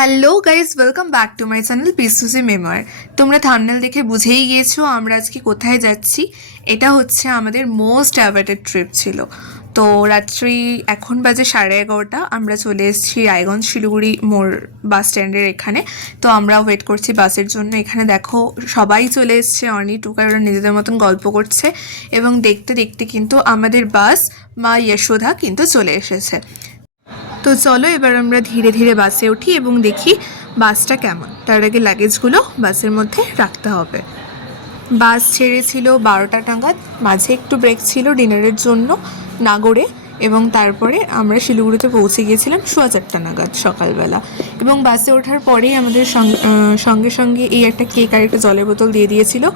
Hello guys, welcome back to my channel পিসুসি memoir. তোমরা thumbnail দেখে বুঝেই গিয়েছো আমরা আজকে কোথায় যাচ্ছি। এটা হচ্ছে আমাদের মোস্ট অ্যাভয়েডেড ট্রিপ ছিল। তো রাত্রি এখন বাজে 11:30, আমরা চলে এসেছি রায়গঞ্জ শিলিগুড়ি মোড় বাস স্ট্যান্ডের এখানে। তো আমরা ওয়েট করছি বাসের জন্য। এখানে দেখো সবাই চলে এসছে, অনি টুকার ওরা নিজেদের মতন গল্প করছে এবং দেখতে দেখতে কিন্তু আমাদের বাস মা যশোদা কিন্তু চলে এসেছে। তো চলো এবার আমরা ধীরে ধীরে বাসে উঠি এবং দেখি বাসটা কেমন। তার আগে লাগেজগুলো বাসের মধ্যে রাখতে হবে। বাস ছেড়েছিল 12টা নাগাদ, মাঝে একটু ব্রেক ছিল ডিনারের জন্য নাগরে, এবং তারপরে আমরা শিলিগুড়িতে পৌঁছে গিয়েছিলাম 4:15 নাগাদ সকালবেলা। এবং বাসে ওঠার পরেই আমাদের সঙ্গে সঙ্গে এই একটা কেক আর একটা জলের বোতল দিয়ে দিয়েছিল।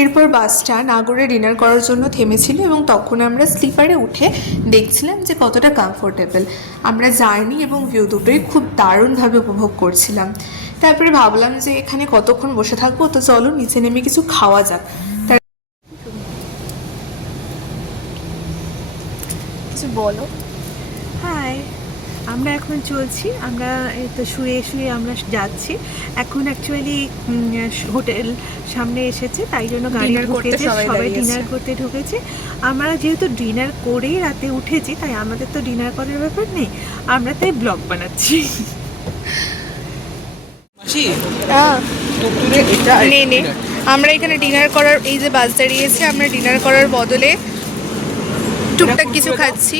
এরপর বাসটা নাগরে ডিনার করার জন্য থেমেছিল এবং তখন আমরা স্লিপারে উঠে দেখছিলাম যে কতটা কমফোর্টেবল। আমরা জার্নি এবং ভিউ দুটোই খুব দারুণভাবে উপভোগ করছিলাম। তারপরে ভাবলাম যে এখানে কতক্ষণ বসে থাকবো, তো চলো নিচে নেমে কিছু খাওয়া যাক। কিছু বলো। হাই, আমরা এখন চলছি, আমরা এই তো শুয়ে শুয়ে আমরা যাচ্ছি। এখন অ্যাকচুয়ালি হোটেল সামনে এসেছে, তাই জন্য গাড়ি ঢুকেছে, সবাই ডিনার করতে ঢুকেছে। আমরা যেহেতু ডিনার করেই রাতে উঠেছি, তাই আমাদের তো ডিনার করার ব্যাপার নেই, আমরা তাই ব্লগ বানাচ্ছি। আমরা এখানে ডিনার করার, এই যে বাস দাঁড়িয়েছে, আমরা ডিনার করার বদলে টুকটাক কিছু খাচ্ছি।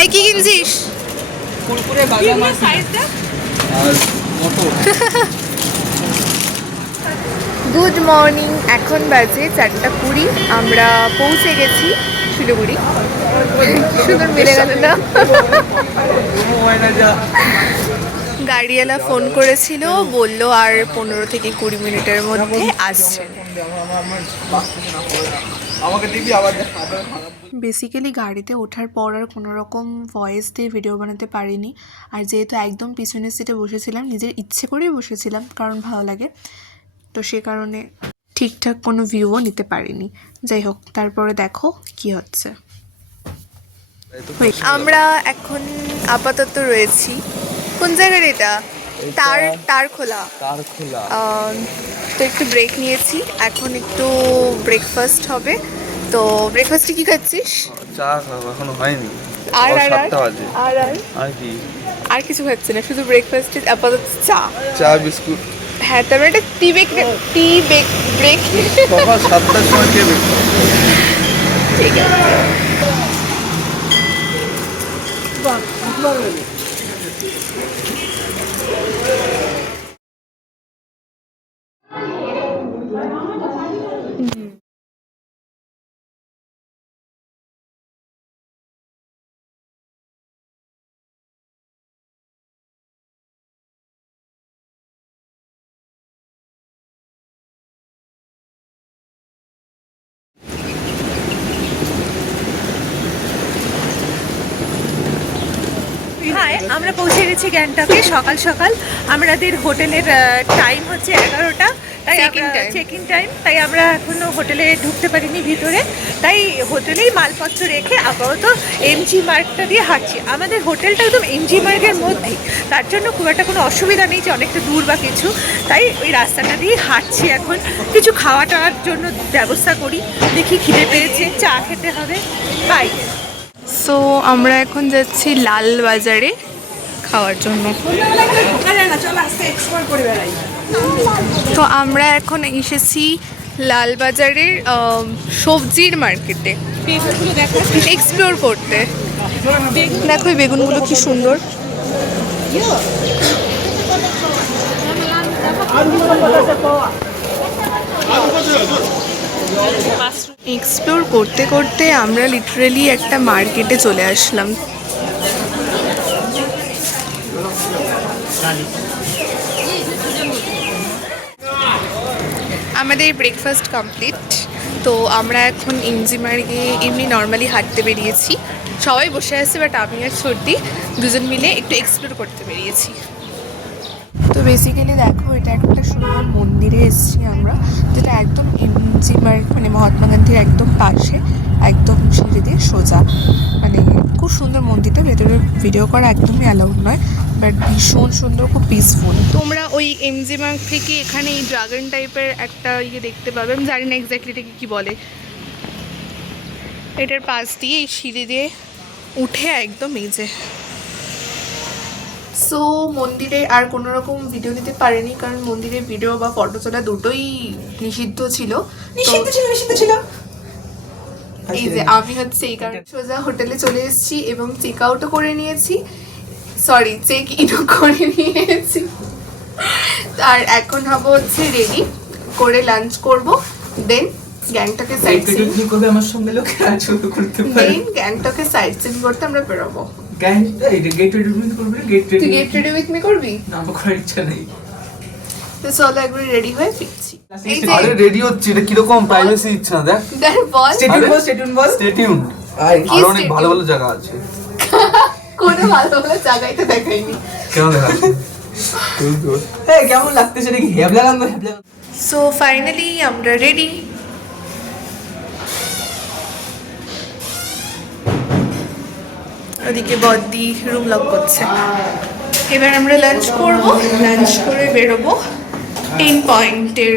এই কি কিনছিস? গুড মর্নিং, এখন বাজে 4:20, আমরা পৌঁছে গেছি শিলিগুড়ি। সুন্দর মিলে গেল না? গাড়িওয়ালা ফোন করেছিল, বললো আর 15 থেকে 20 মিনিটের মধ্যে আসছে। বেসিক্যালি গাড়িতে ওঠার পর আর কোনো রকম ভয়েস দিয়ে ভিডিও বানাতে পারিনি। আর যেহেতু একদম পিছনের সিটে বসেছিলাম, নিজের ইচ্ছে করেই বসেছিলাম কারণ ভালো লাগে, তো সে কারণে ঠিকঠাক কোনো ভিউও নিতে পারিনি। যাই হোক, তারপরে দেখো কি হচ্ছে। আমরা এখন আপাতত রয়েছি কোন জায়গায়, এটা তারখোলা। তো একটু ব্রেক নিয়েছি, এখন একটু ব্রেকফাস্ট হবে। তো ব্রেকফাস্টে কি খাচ্ছিস? চা খাবো, এখনো হয়নি। আর আর 7টা বাজে। আর কি? আর কিছু খাচ্ছি না, শুধু ব্রেকফাস্টে আপাতত চা বিস্কুট। হ্যাঁ, তারপরে একটা টি ব্রেক সকাল 7টার সময় খেয়ে। ঠিক আছে। হাই, আমরা পৌঁছে গেছি গ্যাংটকে সকাল সকাল। আমাদের হোটেলের টাইম হচ্ছে 11টা, তাই চেকিং টাইম, তাই আমরা এখনো হোটেলে ঢুকতে পারিনি ভিতরে। তাই হোটেলেই মালপত্র রেখে আপাতত এমজি মার্গটা দিয়ে হাঁটছি। আমাদের হোটেলটা একদম এমজি মার্গের মধ্যেই, তার জন্য খুব একটা কোনো অসুবিধা নেই যে অনেকটা দূর বা কিছু। তাই ওই রাস্তাটা দিয়ে হাঁটছি। এখন কিছু খাওয়া টাওয়ার জন্য ব্যবস্থা করি, দেখি খিদে পেয়েছে, চা খেতে হবে। বাই। সো আমরা এখন যাচ্ছি লালবাজারে খাওয়ার জন্য। তো আমরা এখন এসেছি লালবাজারের সবজির মার্কেটে এক্সপ্লোর করতে। দেখো এই বেগুনগুলো কি সুন্দর। এক্সপ্লোর করতে করতে আমরা লিটারেলি একটা মার্কেটে চলে আসলাম। আমাদের ব্রেকফাস্ট কমপ্লিট। তো আমরা এখন এমজি মার্গে এমনি নর্মালি হাঁটতে বেরিয়েছি। সবাই বসে আছে, বাট আমি আর সর্দি দুজন মিলে একটু এক্সপ্লোর করতে বেরিয়েছি। তো বেসিক্যালি দেখো, এটা একটা সুন্দর মন্দিরে এসেছি আমরা, যেটা একদম এমজি মার্গ মানে মহাত্মা গান্ধীর একদম পাশে। একদম সিঁড়ি দিয়ে সোজা। মানে খুব সুন্দর মন্দিরটা, ভেতরে ভিডিও করা একদমই অ্যালাউড নয়, বাট ভীষণ সুন্দর, খুব পিসফুল। তোমরা ওই এমজি মার্গ থেকে এখানে এই ড্রাগন টাইপের একটা ইয়ে দেখতে পাবে, আমি জানি না এক্স্যাক্টলি এটাকে কী বলে। এটার পাশ দিয়ে এই সিঁড়ি দিয়ে উঠে একদম এই যে। সো মন্দিরে আর কোনো রকম ভিডিও নিতে পারেনি, কারণ মন্দিরে ভিডিও বা ফটো তোলা দুটোই নিষিদ্ধ ছিল। নিষিদ্ধ ছিল। এই যে আমি হচ্ছে এই কারণে সোজা হোটেলে চলে এসেছি এবং চেক আউটও করে নিয়েছি, সরি চেক ইনও করে নিয়েছি। আর এখন হবো হচ্ছে রেডি করে লাঞ্চ করব, দেন গ্যাংটকে সাইট সিইং করবে আমার সঙ্গে লোক আর ছোট করতে পারে। দেন গ্যাংটকে সাইট সিইং করতে আমরা বেরোবো। গেট রেডি করবে, তুই গেট রেডি উইথ মি করবি? না, আমার করার ইচ্ছা নেই। তো চলো একবার রেডি হয়ে ফিরছি। এই যে আরে রেডি হচ্ছে, এটা কিরকম প্রাইভেসি ইচ্ছা না, দেখ দেখ বল স্টেটিউন বল। Stay tuned. কি আর অনেক stay ভালো tuned? ভালো জায়গা আছে। কোনো ভালো ভালো জায়গায় তো দেখাইনি। কেন দেখা এই কেমন লাগতেছে নাকি হেবলা গান হেবলা। সো ফাইনালি আমরা রেডি। ওদিকে বদ্দি রুম লক করছে। এবার আমরা লাঞ্চ করব, লাঞ্চ করে বেরোবো 10 পয়েন্টের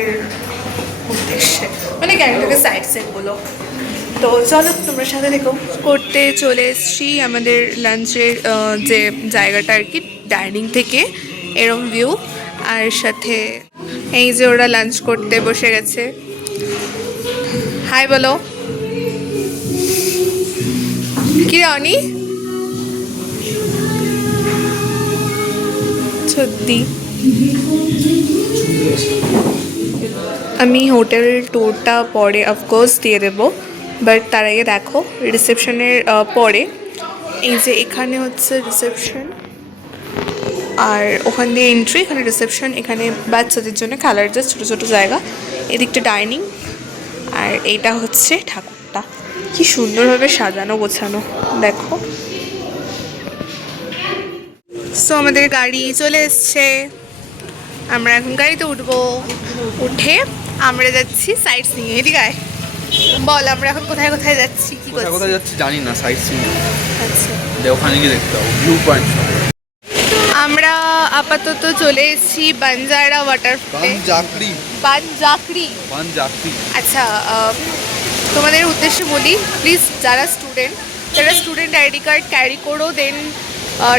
উদ্দেশ্যে, মানে গ্যাংটকের সাইড সিনগুলো। তো চলো তোমরা সাথে দেখো। করতে চলে এসেছি আমাদের লাঞ্চের যে জায়গাটা আর কি, ডাইনিং থেকে এরম ভিউ, আর সাথে এই যে ওরা লাঞ্চ করতে বসে গেছে। হাই বলো। কি রে অনি? সত্যি আমি হোটেল ট্যুরটা পরে অফকোর্স দিয়ে দেবো, বাট তার আগে দেখো রিসেপশনের পরে এই যে এখানে হচ্ছে রিসেপশন, আর ওখান দিয়ে এন্ট্রি, এখানে রিসেপশন, এখানে বাচ্চাদের জন্য খেলার যে ছোটো ছোটো জায়গা, এদিকটা ডাইনিং, আর এইটা হচ্ছে ঠাকুরটা। কি সুন্দরভাবে সাজানো গোছানো দেখো। সো আমাদের গাড়ি চলে এসছে, আমরা এখন গাড়িতে উঠবো। উঠে আমরা যাচ্ছি সাইট সিইং। এদিকে আয়, বল আমরা এখন কোথায় কোথায় যাচ্ছি, কি কোথায় করছি? কোথায় যাচ্ছি জানি না, সাইট সিইং আচ্ছা, ওখানে গিয়ে দেখতে হবে ভিউ পয়েন্ট। আমরা আপাতত চলে এসেছি বানজারা ওয়াটারফলে। বানজাকড়ি। আচ্ছা, তোমাদের উদ্দেশ্যে বলি, প্লিজ যারা স্টুডেন্ট আইডি কার্ড ক্যারি করো, দেন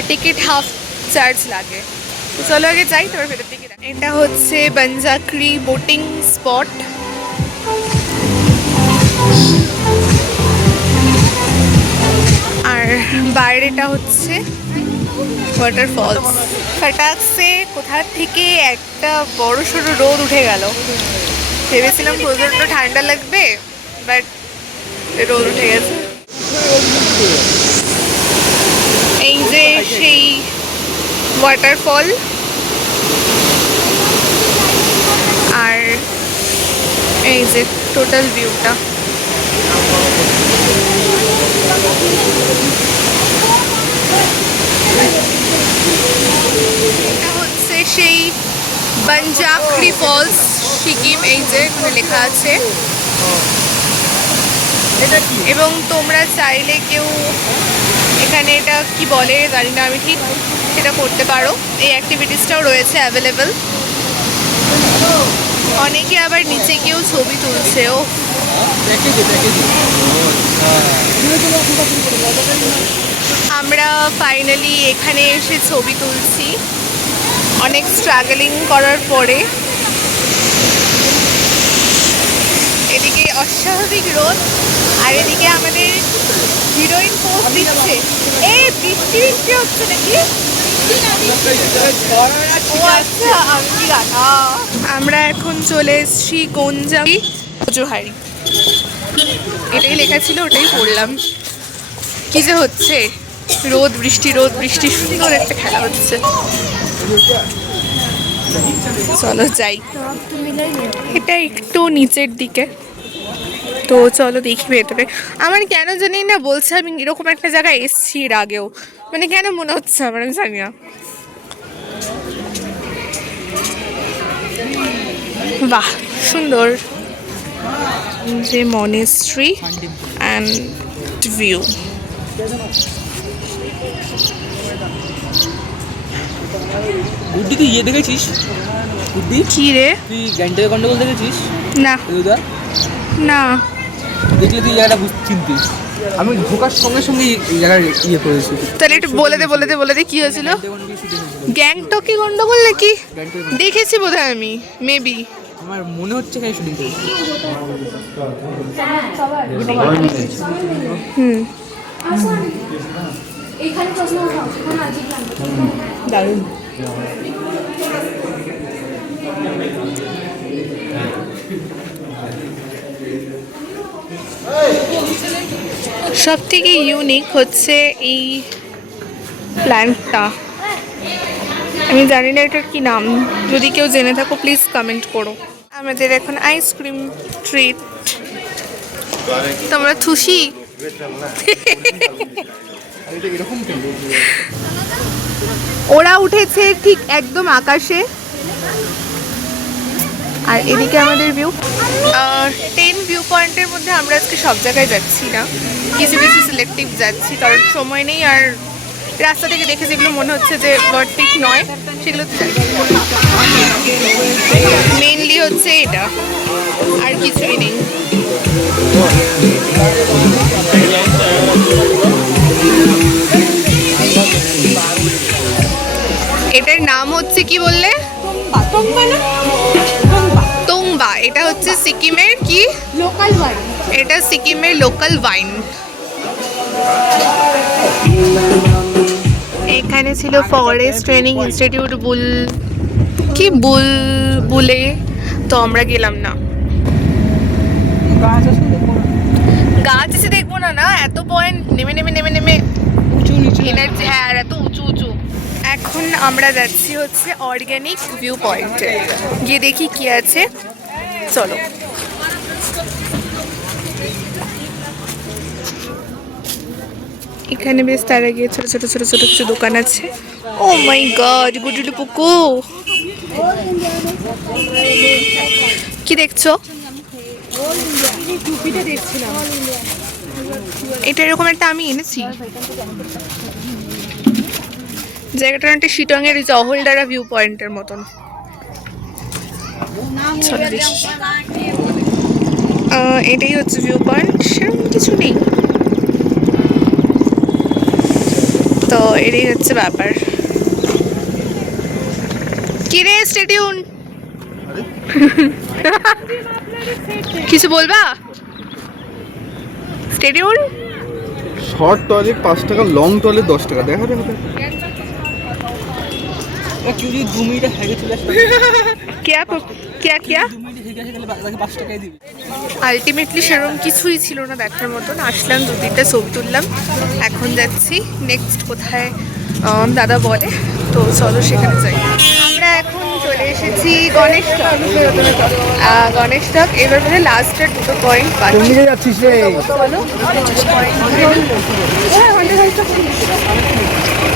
টিকিট হাফ চার্জ লাগে। তো চলো আগে যাই, তারপর ভেতর দিকে। এটা হচ্ছে বানজাকড়ি বোটিং স্পট। আর বাইরেটা হচ্ছে ওয়াটারফলস। ফাটাকসে কোথা থেকে একটা বড় সড়ো রোদ উঠে গেল। ভেবেছিলাম প্রচণ্ড ঠান্ডা লাগবে, বাট রোদ উঠে গেছে। এই যে সেই ওয়াটারফল, আর এই যে টোটাল ভিউটা। এটা হচ্ছে সেই বানজাকড়ি ফলস, সিকিম, এই যে এখানে লেখা আছে। এবং তোমরা চাইলে কেউ এখানে এটা কি বলে জানি না আমি ঠিক, সেটা করতে পারো। এই অ্যাক্টিভিটিসটাও রয়েছে অ্যাভেলেবেল। অনেকে আবার নিচে গিয়েও ছবি তুলছেও। আমরা ফাইনালি এখানে এসে ছবি তুলছি অনেক স্ট্রাগলিং করার পরে। এদিকে অস্বাভাবিক রোদ, আর এদিকে আমাদের হিরোইন পোজ দিচ্ছে। এই বৃষ্টি বৃষ্টি হচ্ছে নাকি? ও আচ্ছা, আমি কি গাধা। আমরা এখন চলে এসেছি গঞ্জামি জোহারি। এটাই লেখা ছিল, ওটাই পড়লাম। কি যে হচ্ছে, রোদ বৃষ্টি সুন্দর একটা খেলা হচ্ছে। চলো যাই, এটা একটু নিচের দিকে। তো চলো দেখি ভেতরে। আমার কেন জানি না বলছে আমি এরকম একটা জায়গায় এসছি এর আগেও, মানে কেন মনে হচ্ছে আমার, আমি জানি না। বাহ সুন্দর। যে মনেস্ট্রি অ্যান্ড ভিউ। গুড্ডি তুই ইয়ে দেখেছিস? গুড্ডি কি রে? তুই গ্যাংটকের গন্ডগোল দেখেছিস? না দাদা না, দেখলে তুই জায়গাটা চিনতিস। আমি ঢোকার সঙ্গে সঙ্গে এই জায়গায় ইয়ে করেছি। তাহলে একটু বলে দে কি হয়েছিল? গ্যাংটকে গন্ডগোল নাকি? দেখেছি বোধহয় আমি, মেবি। আমার মনে হচ্ছে এখানে শুটিং করেছি। হুম, দারুণ। সব থেকে ইউনিক হচ্ছে এই প্ল্যান্টটা। আমি জানি না এটার কি নাম, যদি কেউ জেনে থাকো প্লিজ কমেন্ট করো। আমাদের এখন আইসক্রিম ট্রিট। তোমরা খুশি? ওরা উঠেছে ঠিক একদম আকাশে, আর এদিকে আমাদের ভিউ। 10 ভিউ পয়েন্টের মধ্যে আমরা আজকে সব জায়গায় যাচ্ছি না, কিছু কিছু সিলেক্টিভ যাচ্ছি, কারণ সময় নেই। আর রাস্তা থেকে দেখে যেগুলো মনে হচ্ছে যে ওয়ার্থিট নয় সেগুলোতে যাচ্ছি। মেইনলি হচ্ছে এটা, আর কিছুই নেই। এটার নাম হচ্ছে কি বললে? তোংবা। এটা হচ্ছে সিকিমের কি লোকাল ওয়াইন। এটা সিকিমের লোকাল ওয়াইন। এখানে ছিল ফরেস্ট ট্রেনিং ইনস্টিটিউট বুলে, তো আমরা গেলাম না। গাছ এসে দেখবো না, না এত পয়েন্ট নেমে নেমে নেমে নেমে উঁচু নিচু এনার্জি। হ্যাঁ, আর এত উঁচু উঁচু। এখন আমরা যাচ্ছি হচ্ছে অর্গ্যানিক ভিউ পয়েন্টে, গিয়ে দেখি কি আছে। চলো। এখানে বেশ তারা গিয়ে ছোট ছোট ছোট ছোট কিছু দোকান আছে। ও মাই গড, গুডুলু পুকু কি দেখছো? এটা এরকম একটা আমি এনেছি। জায়গাটা একটা শিটং এর জহলডারা ভিউ পয়েন্টের মতন। এটাই হচ্ছে ভিউ পয়েন্ট, সেরকম কিছু নেই। তো এটাই হচ্ছে ব্যাপার। কিরে স্টেডিউন, কিছু বলবা? স্টেডিউন শর্ট টয়লেট 5 টাকা, লং টয়লেট 10 টাকা। দেখা যাবে অ্যাকচুয়ালি 2 মিনিটে হেগে চলে আসবে। क्या 2 মিনিটে হেগে আসে গেলে বাকি 5 টাকাই দিবি। আলটিমেটলি সেরকম কিছুই ছিল না দেখার মতন। আসলাম, 2-3টা ছবি তুললাম, এখন যাচ্ছি নেক্সট কোথায় দাদা বলে, তো চলো সেখানে যাই। আমরা এখন চলে এসেছি গণেশ টক। এবার মানে লাস্টের 2টো পয়েন্ট বাকি। যাচ্ছিস রে? চলো।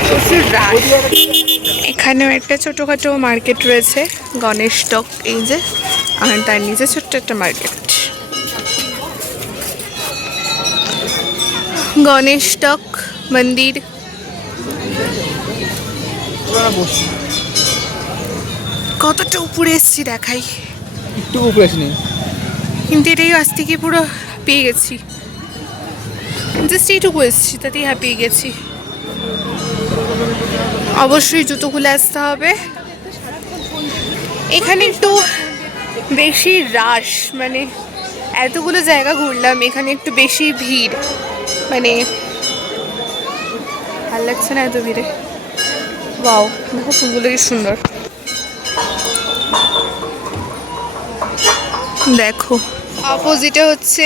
প্রচুর রাশ। এখানেও একটা ছোটোখাটো মার্কেট রয়েছে, গণেশ টক এই যে, আর তার নিচে ছোট্ট একটা মার্কেট। গণেশ টক মন্দির। কতটা উপরে এসেছি দেখাই, একটু উপরে আসিনি, কিন্তু এটাই আজ থেকে পুরো পেয়ে গেছি। জাস্ট এইটুকু এসেছি, তাতেই পেয়ে গেছি। অবশ্যই জুতো খুলে আসতে হবে। এখানে একটু বেশি রাশ, মানে এতগুলো জায়গা ঘুরলাম, এখানে একটু বেশি ভিড়, মানে ভালো লাগছে না এত ভিড়ে। ওয়াও, দেখো ফুলগুলো কি সুন্দর। দেখো অপোজিটে হচ্ছে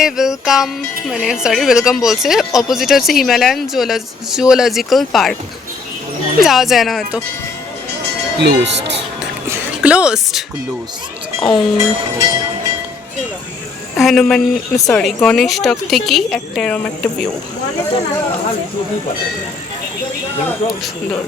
ওয়েলকাম বলছে, অপোজিটে হচ্ছে হিমালয়ান জুওলজিক্যাল পার্ক। যাওয়া যায় না হয়তো, ক্লোজড। গণেশ টক থেকেই একটা এরকম একটা ভিউ সুন্দর।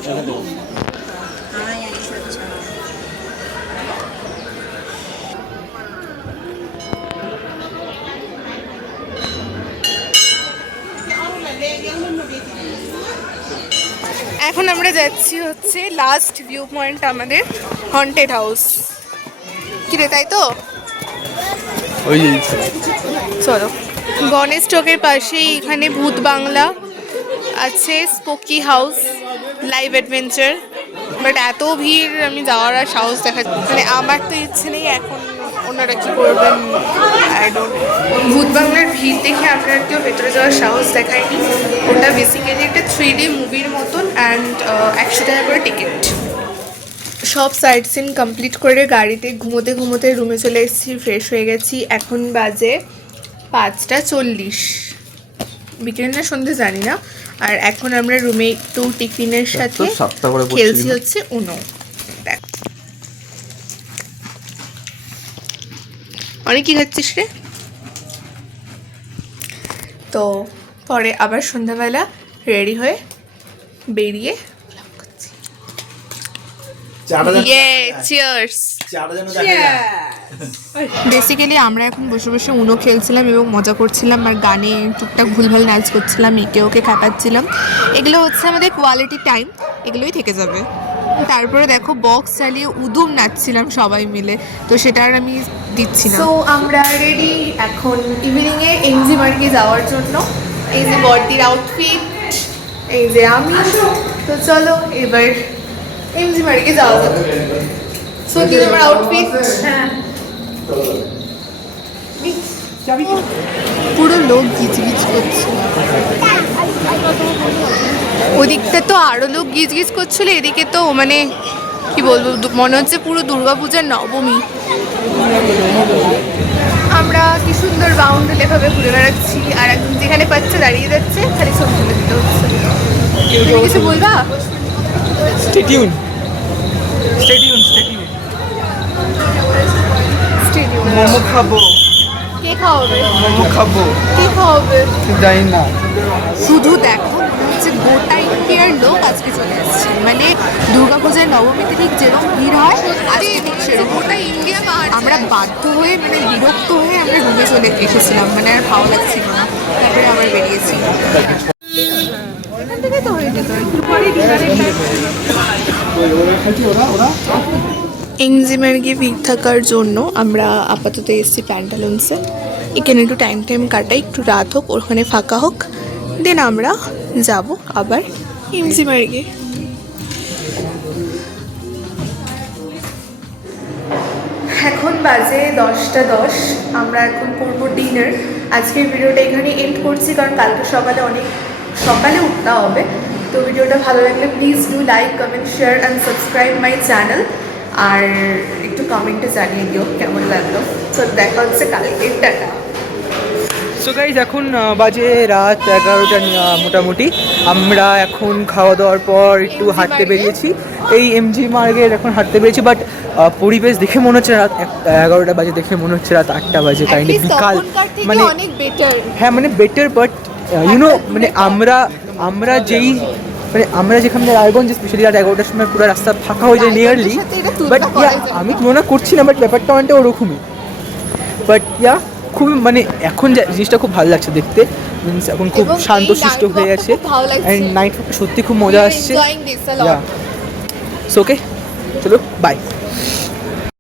এখন আমরা যাচ্ছি হচ্ছে লাস্ট ভিউ পয়েন্ট আমাদের হন্টেড হাউস। কি রে, তাই তো? ওই চলো। গণেশ চকের পাশেই এখানে ভূত বাংলা আছে, স্পোকি হাউস, লাইভ অ্যাডভেঞ্চার। বাট এত ভিড় আমি যাওয়ার আর সাহস মানে আমার তো ইচ্ছে নেই। এখন ওনারা কি করবেন আই ডোন্ট। ভূত বাংলার ভিড় দেখে আমরা আর কেউ ভেতরে যাওয়ার সাহস দেখায়নি। ওটা বেসিক্যালি একটা 3D মুভির মতন অ্যান্ড 100 টাকা করে টিকিট। সব সাইট সিন কমপ্লিট করে গাড়িতে ঘুমোতে ঘুমোতে রুমে চলে এসেছি, ফ্রেশ হয়ে গেছি। এখন বাজে 5:40, বিকেল না সন্ধ্যে জানি না। আর এখন আমরা রুমে একটু টিফিনের সাথে খেলছি হচ্ছে উনো। দেখ অনেক কি খাচ্ছিস রে। তো পরে আবার সন্ধ্যাবেলা রেডি হয়ে বেরিয়ে বেসিক্যালি আমরা এখন বসে বসে উনো খেলছিলাম এবং মজা করছিলাম আর গানে টুকটাক ভুলভাল নাচ করছিলাম, একে ওকে খাটাচ্ছিলাম। এগুলো হচ্ছে আমাদের কোয়ালিটি টাইম, এগুলোই থেকে যাবে। তারপরে দেখো বক্স চালিয়ে উদুম নাচছিলাম সবাই মিলে, তো সেটা আর আমি দিচ্ছি না। তো আমরা রেডি এখন ইভিনিংয়ে এমজি মার্গে যাওয়ার জন্য। এই যে বর্দির আউটফিট, এই যে আমি। তো চলো এবার এমজি মার্গে যাওয়া যাবে। সো কি তোমার আউটফিট? পুরো লোক গিজগিজ করছে, ওদিকটা তো আরো লোক গিজগিজ করছিল, এদিকে তো মানে কি বলবো, মনে হচ্ছে পুরো দুর্গাপূজার নবমী। আমরা কি সুন্দর বাউন্ডারি এভাবে ঘুরে বেড়াচ্ছি আর একদম যেখানে পাচ্ছে দাঁড়িয়ে যাচ্ছে, খালি ছবি তুলে দিতে হচ্ছে। তুমি কিছু বলবা? Stay tune, stay tune, stay tune. Momo খাবো। কে খাওয়াবে? মোমো খাবো। কে খাওয়াবে? জানি না। শুধু দেখো হচ্ছে গোটা ইন্ডিয়ার লোক আজকে চলে আসছে, মানে দুর্গাপূজার নবমীতে ঠিক যেরকম ভিড় হয় আজকে ঠিক সেরকম। গোটা ইন্ডিয়া আমরা বাধ্য হয়ে মানে বিরক্ত হয়ে আমরা রুমে চলে এসেছিলাম, মানে আর ভালো লাগছিল না। তারপরে আবার বেরিয়েছি। এনজিমার্গে ভিড় থাকার জন্য আমরা আপাতত এসেছি প্যান্টালুন্সে। এখানে একটু টাইম কাটাই, একটু রাত হোক, ওখানে ফাঁকা হোক, দেন আমরা যাব আবার এনজিমার্গে। এখন বাজে 10:10, আমরা এখন করবো ডিনার। আজকের ভিডিওটা এখানে এন্ড করছি, কারণ কালকে সকালে উঠতে হবে। তো ভিডিওটা ভালো লাগলে please do like, comment, share and subscribe my channel. আর একটু কমেন্টে জানিয়ে দিও কেমন লাগলো। তো দেখা হচ্ছে কালকে, টাটা। সো গাইজ এখন বাজে রাত 11টা মোটামুটি। আমরা এখন খাওয়া দাওয়ার পর একটু হাঁটতে বেরিয়েছি, এই এমজি মার্গের এখন হাঁটতে বেরিয়েছি। বাট পরিবেশ দেখে মনে হচ্ছে রাত 11টা বাজে, দেখে মনে হচ্ছে রাত 8টা বাজে, কাইন্ড বিকাল। মানে হ্যাঁ মানে বেটার, বাট ইউনো মানে আমরা যেই মানে আমরা যেখানে রায়গঞ্জ স্পেশালি রাত 11টার সময় পুরো রাস্তা ফাঁকা হয়ে যায় নিয়ারলি। বাট ইয়া আমি তুলনা করছি না, বাট ব্যাপারটা অনেকটা ওরকমই। বাট ইয়া খুবই মানে এখন জিনিসটা খুব ভালো লাগছে দেখতে, মিনস এখন খুব শান্তশিষ্ট হয়ে আছে। অ্যান্ড নাইট সত্যি খুব মজা আসছে। সো ওকে, চলো বাই।